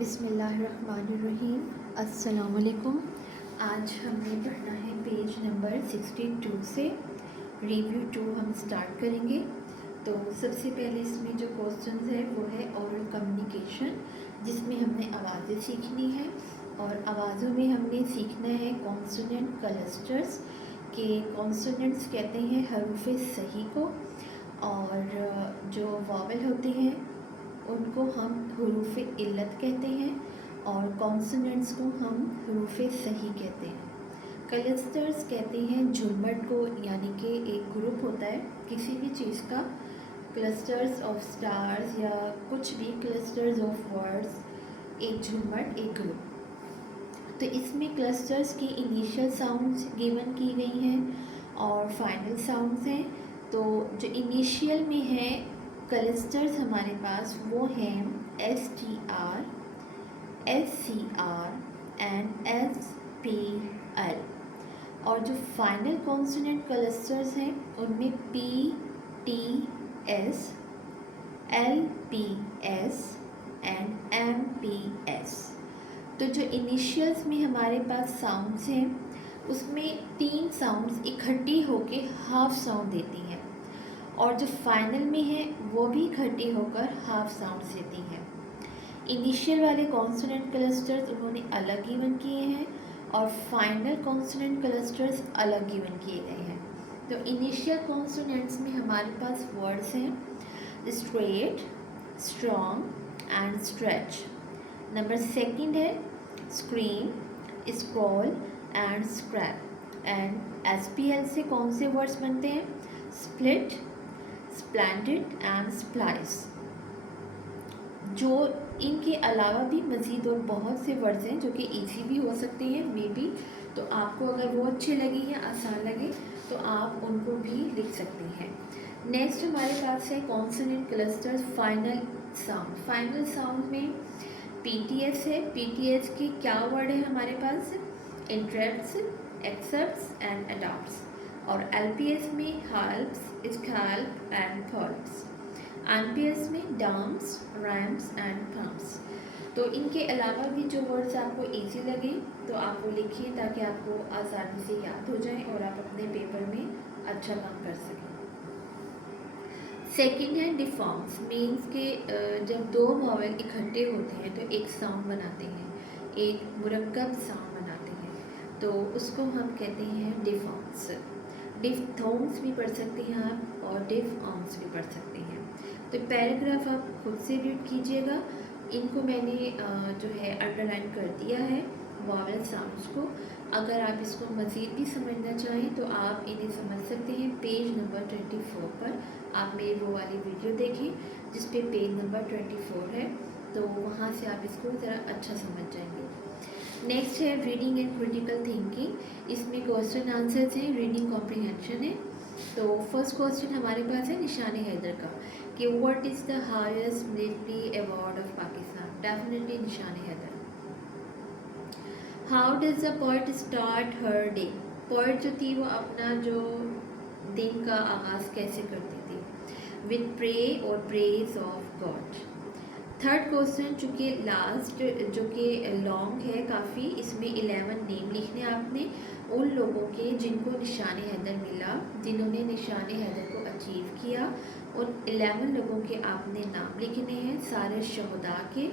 बिस्मिल्लाहिर्रहमानिर्रहीम। अस्सलाम वालेकुम। आज हमने पढ़ना है पेज नंबर 62 से रिव्यू 2 हम स्टार्ट करेंगे। तो सबसे पहले इसमें जो क्वेश्चंस है वो है ओरल कम्युनिकेशन, जिसमें हमने आवाज़ें सीखनी है और आवाज़ों में हमने सीखना है कॉन्सोनेंट क्लस्टर्स के। कॉन्सोनेंट्स कहते हैं हरूफ सही को, और जो वावल होते हैं उनको हम हरूफ इल्लत कहते हैं और कॉन्सोनेंट्स को हम हरूफ सही कहते हैं। क्लस्टर्स कहते हैं झुरमट को, यानी कि एक ग्रुप होता है किसी भी चीज़ का, क्लस्टर्स ऑफ स्टार्स या कुछ भी क्लस्टर्स ऑफ वर्ड्स, एक झुरमट, एक ग्रुप। तो इसमें क्लस्टर्स की इनिशियल साउंड्स गिवन की गई हैं और फाइनल साउंड्स हैं। तो जो इनिशियल में है क्लस्टर्स हमारे पास वो हैं STR, SCR एंड SPL। और जो फाइनल कॉन्सोनेंट क्लस्टर्स हैं उनमें PTS, LPS एंड MPS। तो जो इनिशियल्स में हमारे पास साउंड्स हैं उसमें 3 साउंड्स इकट्ठी होकर हाफ साउंड देती हैं, और जो फाइनल में है वो भी इकट्ठी होकर हाफ साउंड्स देती हैं। इनिशियल वाले कॉन्सोनेंट क्लस्टर्स उन्होंने अलग गिवन किए हैं और फाइनल कॉन्सोनेंट क्लस्टर्स अलग गिवन किए गए हैं। तो इनिशियल कॉन्सोनेंट्स में हमारे पास वर्ड्स हैं straight, strong and stretch. Number second है scream, scroll and scrap. And SPL से कौन से वर्ड्स बनते हैं? Split, splendid and splice. जो इनके अलावा भी मज़ीद और बहुत से वर्ड्स हैं जो कि ईजी भी हो सकते हैं मे बी, तो आपको अगर वो अच्छे लगे या आसान लगे तो आप उनको भी लिख सकते हैं। नेक्स्ट हमारे पास है consonant clusters final sound. Final sound में PTS है। PTS के क्या वर्ड है हमारे पास? Interrupts, accepts and adopts. और LPS में helps, scalp and thoughts. NPS में डाम्स, रैम्स एंड थम्स। तो इनके अलावा भी जो वर्ड्स आपको इजी लगे तो आप वो लिखिए ताकि आपको आसानी से याद हो जाए और आप अपने पेपर में अच्छा काम कर सकें। सेकंड है डिफॉर्म्स, मीन्स के जब दो वावल इकट्ठे होते हैं तो एक साउंड बनाते हैं, एक मुरक्कब साउंड बनाते हैं, तो उसको हम कहते हैं डिफॉर्म्स। डिफ्थोंग्स भी पढ़ सकते हैं आप और डिफॉर्म्स भी पढ़ सकते हैं। तो पैराग्राफ आप खुद से रीड कीजिएगा। इनको मैंने जो है अंडरलाइन कर दिया है वावल साउंड्स को। अगर आप इसको मज़ीद भी समझना चाहें तो आप इन्हें समझ सकते हैं। पेज नंबर 24 पर आप मेरी वो वाली वीडियो देखें जिस पे पेज नंबर 24 है, तो वहाँ से आप इसको ज़रा अच्छा समझ जाएंगे। नेक्स्ट है रीडिंग एंड क्रिटिकल थिंकिंग। इसमें क्वेश्चन आंसर्स हैं, रीडिंग कॉम्प्रिहेंशन है। तो फर्स्ट क्वेश्चन हमारे पास है निशान हैदर का कि what is the highest military award of Pakistan? Definitely Nishan Haider. How does the poet start her day? Poet जो थी वो अपना जो दिन का आगाज़ कैसे करती थी? विद प्रे और praise of God. Third question चूँकि लास्ट जो कि लॉन्ग है काफ़ी, इसमें 11 नेम लिखने आपने उन लोगों के जिनको निशान हैदर मिला, जिन्होंने निशान हैदर को अचीव किया। उन 11 लोगों के आपने नाम लिखने हैं, सारे शहदा के।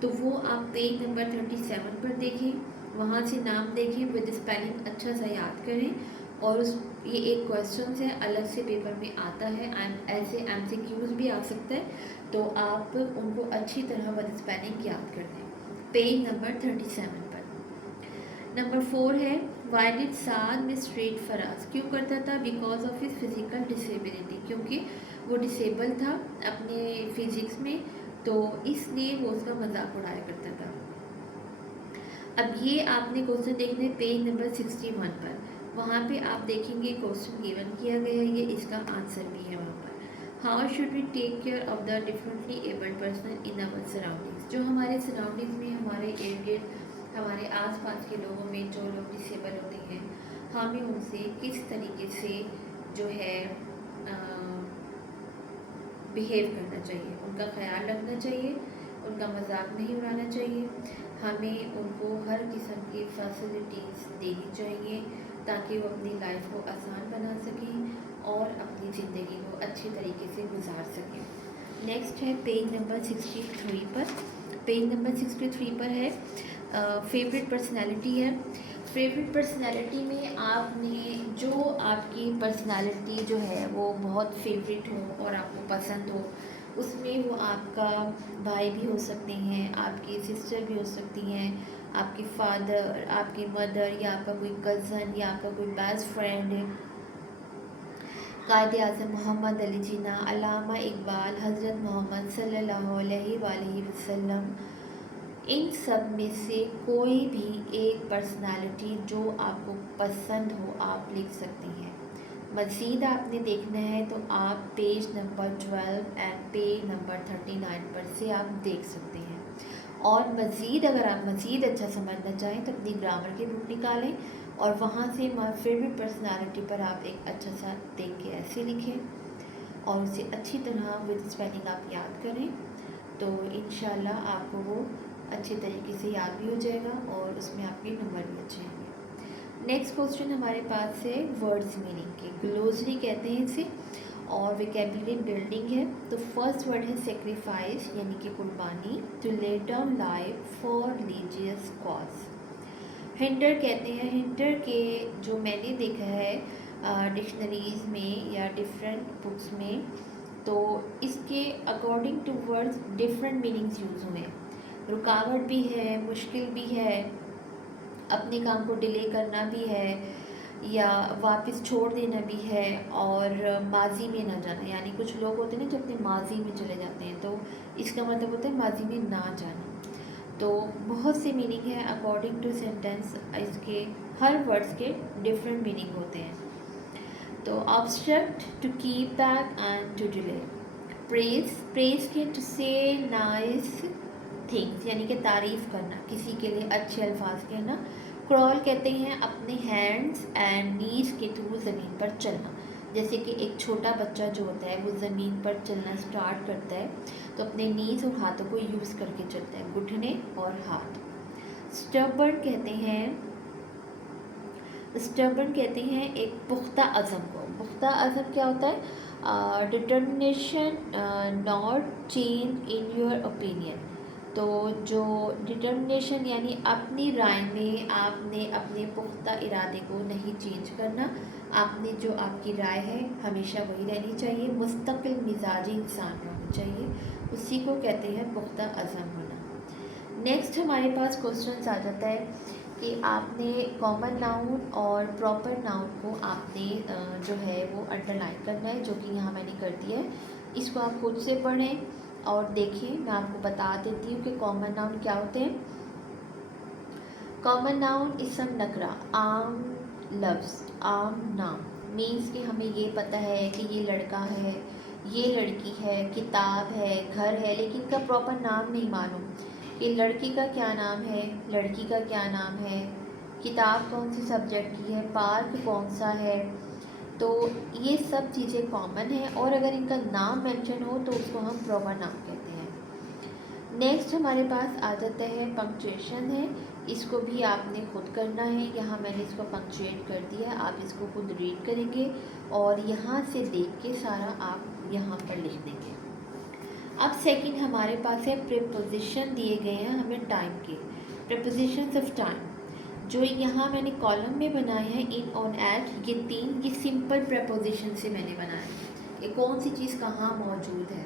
तो वो आप पेज नंबर 37 पर देखें, वहाँ से नाम देखें, विद स्पेलिंग अच्छा सा याद करें। और उस ये एक क्वेश्चन है अलग से पेपर में आता है, ऐसे MCQs भी आ सकता है, तो आप उनको अच्छी तरह विद स्पेलिंग याद कर दें। पेज नंबर 37 पर। नंबर 4 है why did Saad mistreat Faraz? क्यों करता था? Because of his physical disability, क्योंकि वो डिसेबल था अपने फिजिक्स में, तो इसलिए वो उसका मजाक उड़ाया करता था। अब ये आपने क्वेश्चन देखने पेज नंबर 61 पर, वहाँ पे आप देखेंगे क्वेश्चन गिवन किया गया है, ये इसका आंसर भी है वहाँ पर। How should we take care of the differently abled person in our surroundings? जो हमारे सराउंडिंग्स में, हमारे इर्द गिर्द, हमारे आसपास के लोगों में जो लोग डिसेबल होते हैं, हमें उनसे किस तरीके से जो है बिहेव करना चाहिए, उनका ख्याल रखना चाहिए, उनका मजाक नहीं उड़ाना चाहिए। हमें उनको हर किस्म की फैसिलिटीज़ देनी चाहिए ताकि वो अपनी लाइफ को आसान बना सकें और अपनी ज़िंदगी को अच्छे तरीके से गुजार सकें। नेक्स्ट है पेज नंबर 63 पर। पेज नंबर 63 पर है फेवरेट पर्सनैलिटी है। फेवरेट पर्सनैलिटी में आपने जो आपकी पर्सनैलिटी जो है वो बहुत फेवरेट हो और आपको पसंद हो, उसमें वो आपका भाई भी हो सकते हैं, आपकी सिस्टर भी हो सकती हैं, आपके फादर, आपकी मदर, या आपका कोई कज़न, या आपका कोई बेस्ट फ्रेंड है, कायद आज़म मोहम्मद अली जिन्ना, अल्लामा इकबाल, हज़रत मोहम्मद सल्लल्लाहु अलैहि वसल्लम। इन सब में से कोई भी एक पर्सनालिटी जो आपको पसंद हो आप लिख सकती हैं। मज़ीद आपने देखना है तो आप page number 12 and page number 39 पर से आप देख सकते हैं। और मज़ीद अगर आप मज़ीद अच्छा समझना चाहें तो अपनी ग्रामर की बुक निकालें और वहाँ से माय फेवरेट पर्सनालिटी पर आप एक अच्छा सा देख के ऐसे लिखें और उसे अच्छी तरह विद स्पेलिंग आप याद करें, तो इंशाल्लाह आपको वो अच्छे तरीके से याद भी हो जाएगा और उसमें आपके नंबर भी अच्छे आएंगे। नेक्स्ट क्वेश्चन हमारे पास है वर्ड्स मीनिंग के, ग्लोसरी कहते हैं इसे, और वोकैबुलरी बिल्डिंग है। तो फर्स्ट वर्ड है सेक्रीफाइस यानी कि कुर्बानी, to lay down life for religious cause. Hinder कहते हैं, हिंडर के जो मैंने देखा है डिक्शनरीज़ में या डिफरेंट बुक्स में, तो इसके according to words different meanings use हुए हैं। रुकावट भी है, मुश्किल भी है, अपने काम को डिले करना भी है, या वापस छोड़ देना भी है, और माजी में ना जाना, यानी कुछ लोग होते हैं ना जो अपने माजी में चले जाते हैं, तो इसका मतलब होता है माजी में ना जाना। तो बहुत से मीनिंग है अकॉर्डिंग टू सेंटेंस, इसके हर वर्ड्स के डिफरेंट मीनिंग होते हैं। तो obstruct, to keep back and to delay. Praise, praise के टू से नाइस थिंग्स यानी कि तारीफ़ करना, किसी के लिए अच्छे अल्फाज कहना। क्रॉल कहते हैं अपने हैंड्स एंड नीज के थ्रू ज़मीन पर चलना, जैसे कि एक छोटा बच्चा जो होता है वो ज़मीन पर चलना स्टार्ट करता है तो अपने नीज और हाथों को यूज़ करके चलता है, घुटने और हाथ। स्टबर्न कहते हैं, स्टबर्न कहते हैं एक पुख्ता अज़म को। पुख्ता अज़म क्या होता है? Determination not change in your opinion. तो जो डिटर्मिनेशन यानी अपनी राय में आपने अपने पुख्ता इरादे को नहीं चेंज करना, आपने जो आपकी राय है हमेशा वही रहनी चाहिए, मुस्तकिल मिजाजी इंसान होना चाहिए, उसी को कहते हैं पुख्ता अज़म होना। नेक्स्ट हमारे पास क्वेश्चन आ जाता है कि आपने कॉमन नाउन और प्रॉपर नाउन को आपने जो है वो अंडरलाइन करना है, जो कि यहाँ मैंने कर दिया है। इसको आप खुद से पढ़ें और देखिए, मैं आपको बता देती हूँ कि कॉमन नाउन क्या होते हैं। कॉमन नाउन इसम नकरा, आम लफ्ज़, आम नाम, मीन्स कि हमें ये पता है कि ये लड़का है, ये लड़की है, किताब है, घर है, लेकिन इसका प्रॉपर नाम नहीं मालूम कि लड़की का क्या नाम है, लड़की का क्या नाम है, किताब कौन सी सब्जेक्ट की है, पार्क कौन सा है। तो ये सब चीज़ें कॉमन है और अगर इनका नाम मेंशन हो तो उसको हम प्रॉपर नाम कहते हैं। नेक्स्ट हमारे पास आ जाता है पंक्चुएशन है, इसको भी आपने खुद करना है। यहाँ मैंने इसको पंक्चुएट कर दिया, आप इसको खुद रीड करेंगे और यहाँ से देख के सारा आप यहाँ पर लिख देंगे। अब सेकंड हमारे पास है प्रीपोजिशन दिए गए हैं हमें टाइम के, प्रीपोजिशंस ऑफ टाइम, जो यहाँ मैंने कॉलम में बनाए हैं इन, ऑन, एट, ये तीन, ये सिंपल प्रीपोजिशन से मैंने बनाया है कि कौन सी चीज़ कहाँ मौजूद है।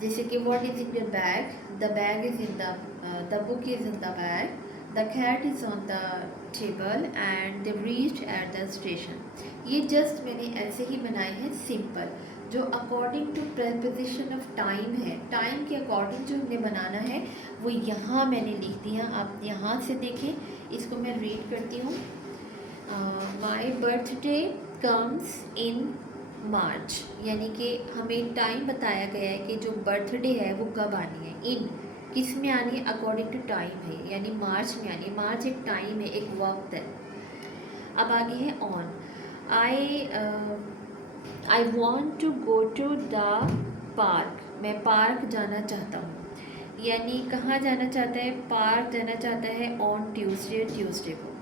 जैसे कि what is in your bag, the bag is in the book is in the bag, the cat is on the table and they reached at the station. ये जस्ट मैंने ऐसे ही बनाए हैं सिंपल, जो according to preposition of time है, time के according जो हमने बनाना है वो यहाँ मैंने लिख दिया। आप यहाँ से देखें, इसको मैं रीड करती हूँ। माई बर्थडे कम्स इन मार्च, यानी कि हमें टाइम बताया गया है कि जो बर्थडे है वो कब आनी है, इन किस में आनी है, अकॉर्डिंग टू टाइम है, यानी मार्च में आनी है। मार्च एक टाइम है, एक वक्त है। अब आगे है on, I want to go to the park, मैं पार्क जाना चाहता हूँ। यानी कहाँ जाना चाहता है, पार्क जाना चाहता है ऑन ट्यूसडे को।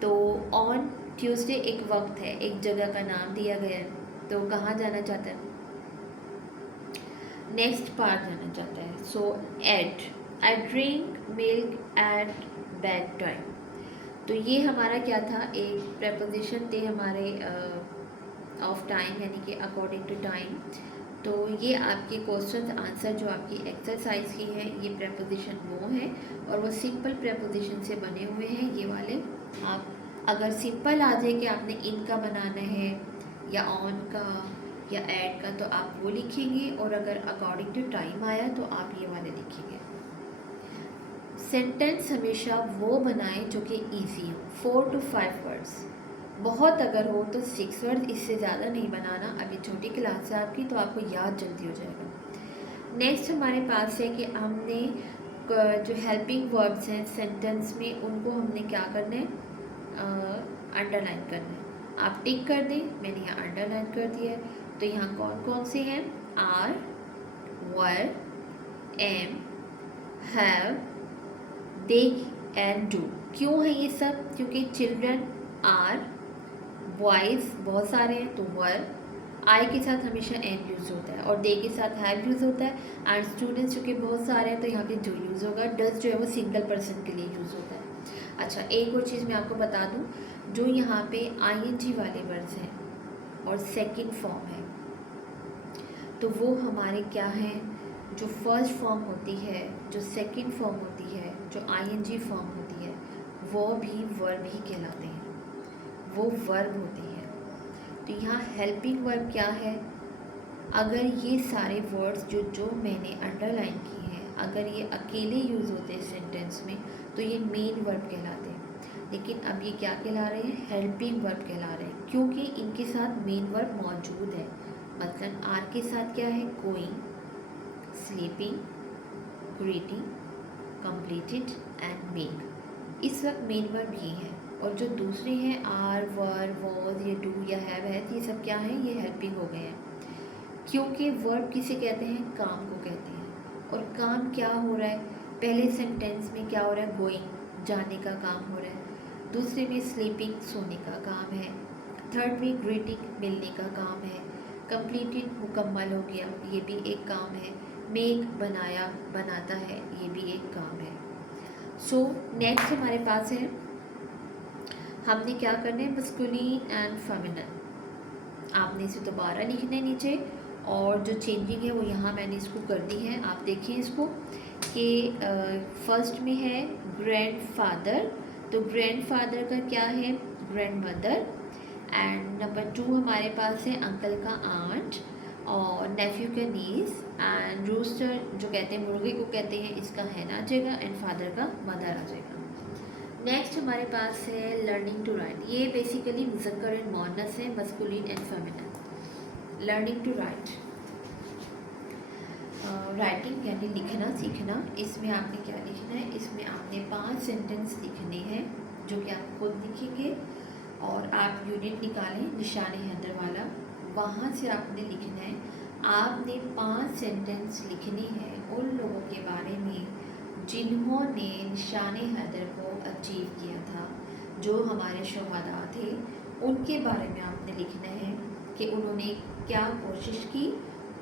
तो ऑन ट्यूसडे एक वक्त है, एक जगह का नाम दिया गया है, तो कहाँ जाना चाहता है, नेक्स्ट पार्क जाना चाहता है। So at, I drink milk at bedtime. तो ये हमारा क्या था, एक प्रपोजिशन थे हमारे ऑफ टाइम, यानी कि अकॉर्डिंग टू टाइम। तो ये आपके क्वेश्चन आंसर जो आपकी एक्सरसाइज की है, ये प्रपोजिशन वो है और वो सिंपल प्रपोजिशन से बने हुए हैं ये वाले। आप अगर सिंपल आ जाए कि आपने इनका बनाना है या ऑन का या ऐड का, तो आप वो लिखेंगे, और अगर अकॉर्डिंग टू टाइम आया तो आप ये वाले लिखेंगे। सेंटेंस हमेशा वो बनाएं जो कि ईजी हो, 4 to 5 वर्ड्स, बहुत अगर हो तो 6 वर्ड, इससे ज़्यादा नहीं बनाना। अभी छोटी क्लास है आपकी, तो आपको याद जल्दी हो जाएगा। नेक्स्ट हमारे पास है कि हमने जो हेल्पिंग वर्ब्स हैं सेंटेंस में, उनको हमने क्या करना है, अंडरलाइन करना है। आप टिक कर दें, मैंने यहाँ अंडरलाइन कर दिया है। तो यहाँ कौन कौन से हैं, are, were, am, have, they and do. क्यों है ये सब, क्योंकि चिल्ड्रन आर, बॉयज़ बहुत सारे हैं तो वर, आई के साथ हमेशा एन यूज़ होता है और दे के साथ हैव यूज़ होता है, एंड स्टूडेंट्स चूँकि बहुत सारे हैं तो यहाँ पे डू यूज़ होगा। डज जो है वो सिंगल पर्सन के लिए यूज़ होता है। अच्छा, एक और चीज़ मैं आपको बता दूँ, जो यहाँ पे आईएनजी वाले वर्ड्स हैं और सेकंड फॉर्म है, तो वो हमारे क्या हैं, जो फर्स्ट फॉर्म होती है, जो सेकंड फॉर्म होती है, जो आईएनजी फॉर्म होती है, वो भी वर्ब ही कहलाते हैं, वो वर्ब होती है। तो यहाँ हेल्पिंग वर्ब क्या है, अगर ये सारे वर्ड्स जो मैंने अंडरलाइन किए हैं, अगर ये अकेले यूज़ होते हैं सेंटेंस में, तो ये मेन वर्ब कहलाते हैं। लेकिन अब ये क्या कहला रहे हैं, हेल्पिंग वर्ब कहला रहे हैं, क्योंकि इनके साथ मेन वर्ब मौजूद है। मतलब आर के साथ क्या है, going, sleeping, greeting, completed and make. इस वक्त मेन वर्ब ये है, और जो दूसरे हैं आर, वर, वॉज, ये डू या हैव है, ये सब क्या है, ये हेल्पिंग हो गए हैं। क्योंकि वर्ब किसे कहते हैं, काम को कहते हैं। और काम क्या हो रहा है, पहले सेंटेंस में क्या हो रहा है, गोइंग, जाने का काम हो रहा है। दूसरे में स्लीपिंग, सोने का काम है। थर्ड में ग्रीटिंग, मिलने का काम है। कंप्लीटेड, मुकम्मल हो गया, ये भी एक काम है। मेक, बनाया, बनाता है, ये भी एक काम है। सो नेक्स्ट हमारे पास है, हमने क्या करना है, मस्कुलिन एंड फेमिनिन। आपने इसे दोबारा लिखना है नीचे, और जो चेंजिंग है वो यहाँ मैंने इसको कर दी है। आप देखें इसको कि फर्स्ट में है ग्रैंडफादर, तो ग्रैंडफादर का क्या है, ग्रैंडमदर। एंड नंबर 2 हमारे पास है अंकल का आंट, और नेफ्यू का नीस, एंड रूस्टर जो कहते हैं मुर्गे को कहते हैं, इसका हैन आ जाएगा, एंड फादर का मदर आ जाएगा। नेक्स्ट हमारे पास है लर्निंग टू राइट। ये बेसिकली मुज़क्कर एंड मुअन्नस है, masculine and feminine. Learning to write, writing यानी लिखना सीखना। इसमें आपने क्या लिखना है, इसमें आपने 5 सेंटेंस लिखने हैं जो कि आप खुद लिखेंगे, और आप यूनिट निकालें निशान हैदर वाला, वहाँ से आपने लिखना है। आपने 5 सेंटेंस लिखने हैं उन लोगों के बारे में जिन्होंने निशान हैदर को अचीव किया था, जो हमारे शुहदा थे, उनके बारे में आपने लिखना है कि उन्होंने क्या कोशिश की,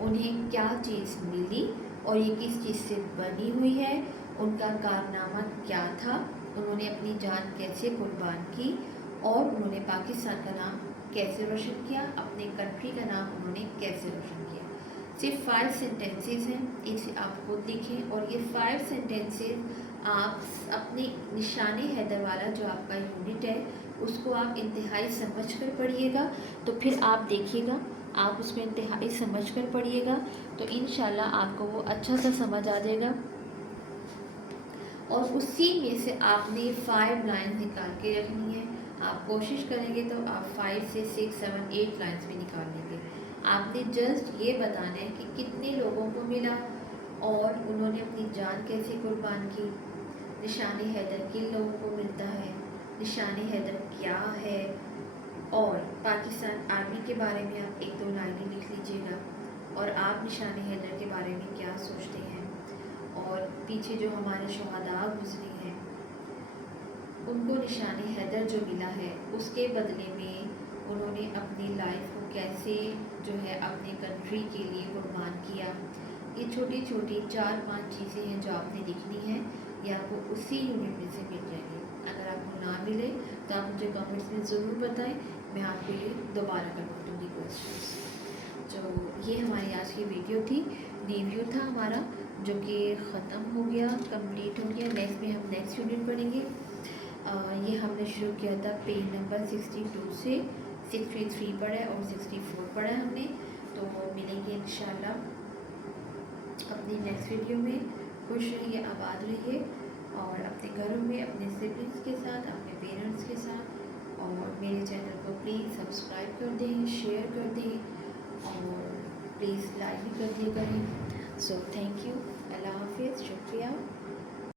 उन्हें क्या चीज़ मिली और ये किस चीज़ से बनी हुई है, उनका कारनामा क्या था, उन्होंने अपनी जान कैसे कुर्बान की, और उन्होंने पाकिस्तान का नाम कैसे रोशन किया, अपने कंट्री का नाम उन्होंने कैसे रोशन किया। सिर्फ 5 सेंटेंसेस हैं, इसे आप खुद लिखें, और ये 5 सेंटेंसेस आप अपने निशान हैदर वाला जो आपका यूनिट है उसको आप इंतहाई समझ कर पढ़िएगा। तो फिर आप देखिएगा, आप उसमें इंतहाई समझ कर पढ़िएगा तो इंशाल्लाह आपको वो अच्छा सा समझ आ जाएगा। और उसी में से आपने 5 लाइन निकाल के रखनी है। आप कोशिश करेंगे तो आप 5 से 6, 7, 8 लाइन्स भी निकाल लेंगे। आपने जस्ट ये बताना है कि कितने लोगों को मिला और उन्होंने अपनी जान कैसे कुर्बान की, निशान हैदर किन लोगों को मिलता है, निशान हैदर क्या है, और पाकिस्तान आर्मी के बारे में आप 1-2 लाइनें लिख लीजिएगा। और आप निशान हैदर के बारे में क्या सोचते हैं, और पीछे जो हमारे शहादा गुजरे हैं उनको निशान हैदर जो मिला है उसके बदले में उन्होंने अपनी लाइफ को कैसे जो है अपने कंट्री के लिए कुर्बान किया। ये छोटी छोटी 4-5 चीज़ें हैं जो आपने लिखनी है, ये आपको उसी यूनिट में से मिल जाएंगी। अगर आपको ना मिले तो आप मुझे कमेंट्स में ज़रूर बताएं, मैं आपको ये दोबारा करवा दूँगी क्वेश्चंस। तो ये हमारी आज की वीडियो थी, रिव्यू था हमारा जो कि ख़त्म हो गया, कंप्लीट हो गया। नेक्स्ट में हम नेक्स्ट यूनिट पढ़ेंगे। ये हमने शुरू किया था पेज नंबर 62 से 63 पढ़ा है और 64 पढ़ा है हमने। तो मिलेंगे इंशाल्लाह अपनी नेक्स्ट वीडियो में। खुश रहिए, आबाद रहिए, और अपने घरों में अपने सिबलिंग्स के साथ, अपने पेरेंट्स के साथ। और मेरे चैनल को प्लीज़ सब्सक्राइब कर दें, शेयर कर दें, और प्लीज़ लाइक भी कर दिया करें। So thank you. अल्लाह